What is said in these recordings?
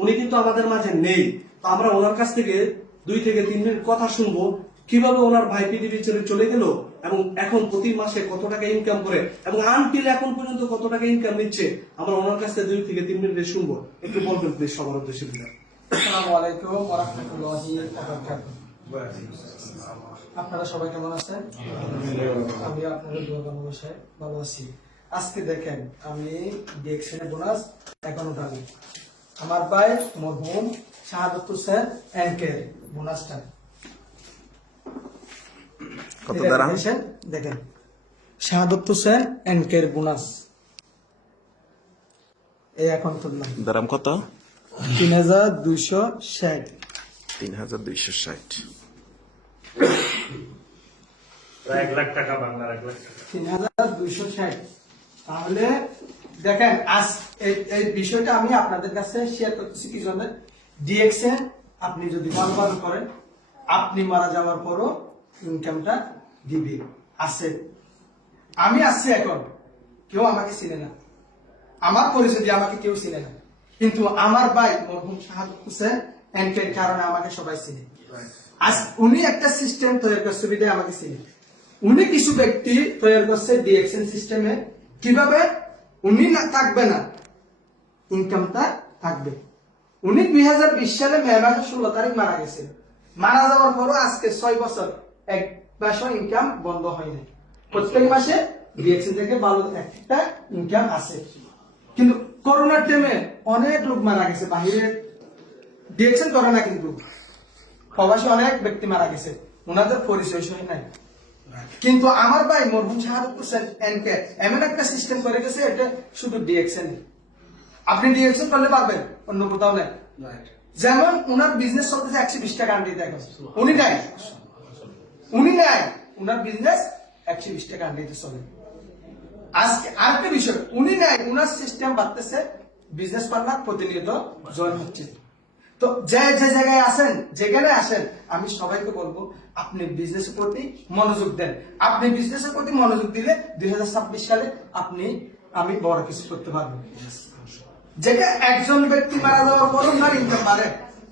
উনি কিন্তু আমাদের মাঝে নেই। তো আমরা ওনার কাছ থেকে 2 থেকে 3 মিনিট কথা শুনবো, কিভাবে ওনার ভাই পৃথিবী ছেড়ে চলে গেল এবং এখন প্রতি মাসে কত টাকা ইনকাম করে এবং আনটিল এখন পর্যন্ত কত টাকা ইনকাম নিচ্ছে। আমরা ওনার কাছ থেকে 2 থেকে 3 মিনিট শুনবো। একটু বলবেন প্লিজ সবার উদ্দেশ্যে। আসসালামু আলাইকুম ওয়া রাহমাতুল্লাহি ওয়া বারাকাতুহু। আপনারা সবাই কেমন আছেন? আমি আপনাদের দোয়া ভালোবাসায় ভালো আছি। আজকে দেখেন আমি ডিএক্সএন বোনাস এখনো ডালি আমার ভাই মরহুম শাহাদাত হোসেন এনকে বোনাসটা কত দাঁড়ান দেখেন শাহাদাত হোসেন এনকে বোনাস এই এখন তুললাম দাম কত? 3260 3260 প্রায় 1 লাখ টাকা, বাংলার 1 লাখ টাকা। 3260। তাহলে দেখেন আজ এই বিষয়টা আমি আপনাদের কাছে শেয়ার করতেছি কি জন্য। ডিএক্সএন আপনি যদি কনফার্ম করেন, আপনি মারা যাওয়ার পরও ইনকামটা দিবে। আছে, আমি আসছি এখন, কেউ আমাকে চিনে না, আমার পরিচয় দিয়ে আমাকে কেউ চিনে না, কিন্তু আমার ভাই মরহুম শাহাদাত হোসেন এনকের কারণে আমাকে সবাই চিনে। আজ উনি একটা সিস্টেম তৈরি করছে বিধায় আমাকে চিনে। উনি কিছু ব্যক্তি তৈরি করছে ডিএক্সএন সিস্টেমে, কিভাবে উনি না থাকবে না, ইনকামটা থাকবে। উনি 2020 সালে মে মাসের 16 তারিখ মারা গেছে। মারা যাওয়ার পরও আজকে 6 বছর এক মাসও ইনকাম বন্ধ হয়নি। প্রত্যেক মাসে ডিএক্সএন থেকে ভালো একটা ইনকাম আছে। কিন্তু করোনার টাইমে অনেক লোক মারা গেছে বাহিরের, ডিএক্সএন করে না কিন্তু প্রবাসী অনেক ব্যক্তি মারা গেছে, ওনাদের পরিচয় নাই। কিন্তু আমার ভাই মরহুম শাহাদাত হোসেন এনকে এমন একটা সিস্টেম করে গেছে, এটা শুধু ডিএক্সএন। আপনি ডিএক্সএন করলে পারবেন, অন্য কোথাও নেই। যেমন উনার বিজনেস চলতেছে 120 টাকা আন্টি, দেখো উনি নাই, উনার বিজনেস 120 টাকা আন্টিতে চলে। আজকে আরেকটা বিষয়, উনি নাই, উনার সিস্টেম বাড়তেছে, বিজনেস পার্টনার প্রতিনিয়ত জয়েন হচ্ছে। তো যে যে জায়গায় আসেন, যেখানে আসেন, আমি সবাইকে বলবো আপনি বিজনেসের প্রতি মনোযোগ দেন। আপনি বিজনেসের প্রতি মনোযোগ দিলে 2026 সালে আমি বড় কিছু করতে পারবো। যেটা একজন ব্যক্তি মারা যাওয়ার পর ওনার ইনকাম বাড়ে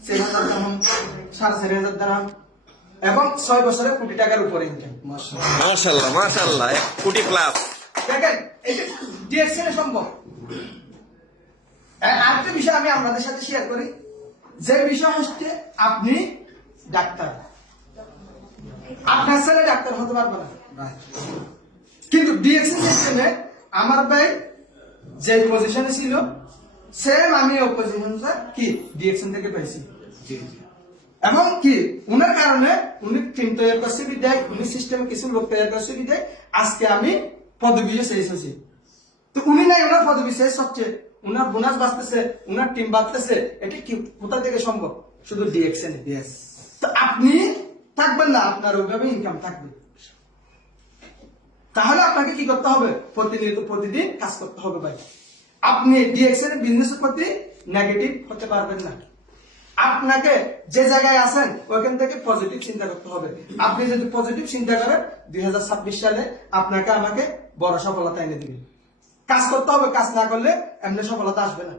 6,000 dirham, 4,500 dirham এবং 6 বছরে কোটি টাকার উপরে ইনকাম। মাশাআল্লাহ মাশাআল্লাহ, 1 কোটি প্লাস। দেখেন এটা ডিএক্সএন সম্ভব। আরেকটা বিষয় আমি আপনাদের সাথে শেয়ার করি, যে বিষয় হচ্ছে আপনি ডাক্তার, আপনার ছেলে ডাক্তার হতে পারবে না, কিন্তু ডিএক্সএন সিস্টেমে আমার ভাই যে পজিশনে ছিল সেম আমি ওই পজিশনটা কি ডিএক্সএন থেকে পাইছি। এবং কি উনার কারণে উনি টিম তৈরি করছে বিদায়, উনি সিস্টেমে কিছু লোক তৈরি করছে বিদায় আজকে আমি পদবিও শেষ হয়েছি। তো উনি নাই, ওনার পদবি শেষ হচ্ছে, উনার বোনাস বাঁচতেছে, উনার টিম বাঁচতেছে, এটা কি কোথা থেকে সম্ভব? শুধু ডিএক্সএন। তো আপনি থাকবেন না, আপনার ওইভাবে ইনকাম থাকবে। তাহলে আপনাকে কি করতে হবে? প্রতিনিয়ত প্রতিদিন কাজ করতে হবে ভাই। আপনি ডিএক্সএন বিজনেসের প্রতি নেগেটিভ হতে পারবেন না। আপনাকে যে জায়গায় আছেন ওইখান থেকে পজিটিভ চিন্তা করতে হবে। আপনি যদি পজিটিভ চিন্তা করেন 2026 সালে আপনাকে আমাকে বড় সফলতা এনে দিবে। কাজ করতে হবে, কাজ না করলে এমনি সফলতা আসবে না।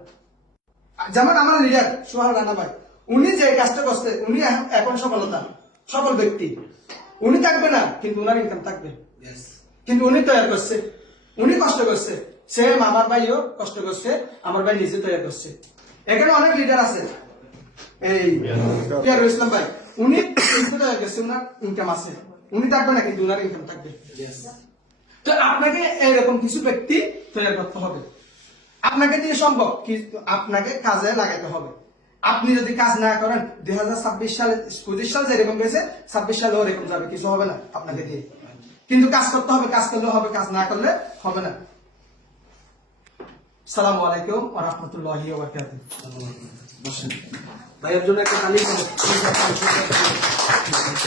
যেমন আমার লিডার সোহাগ রানা ভাই, উনি যে কাজটা করছে, উনি এখন সফল ব্যক্তি। উনি থাকবে না, কিন্তু উনার ইনকাম থাকবে। কিন্তু উনি তৈরি করছে, উনি কষ্ট করছে, সেম আমার ভাইও কষ্ট করছে, আমার ভাই নিজে তৈরি করছে। এখানে অনেক লিডার আছে, এই পিয়ারুল ইসলাম ভাই, উনি তৈরি করছে, উনার ইনকাম আছে, উনি থাকবে না, কিন্তু উনার ইনকাম থাকবে। তো আপনাকে এরকম কিছু ব্যক্তি তৈরি করতে হবে। আপনাকে দিয়ে সম্ভব, কিন্তু আপনাকে কাজে লাগাতে হবে। আপনি যদি কাজ না করেন 2026 সালে 25 সাল যেরকম গেছে 26 সালে ওরকম যাবে, কিছু হবে না আপনাকে দিয়ে। কিন্তু কাজ করতে হবে, কাজ করলে হবে, কাজ না করলে হবে না। আসসালামু আলাইকুম ওয়া রাহমাতুল্লাহি ওয়া বারাকাতুহু। ভাইয়ের জন্য একটা তালি।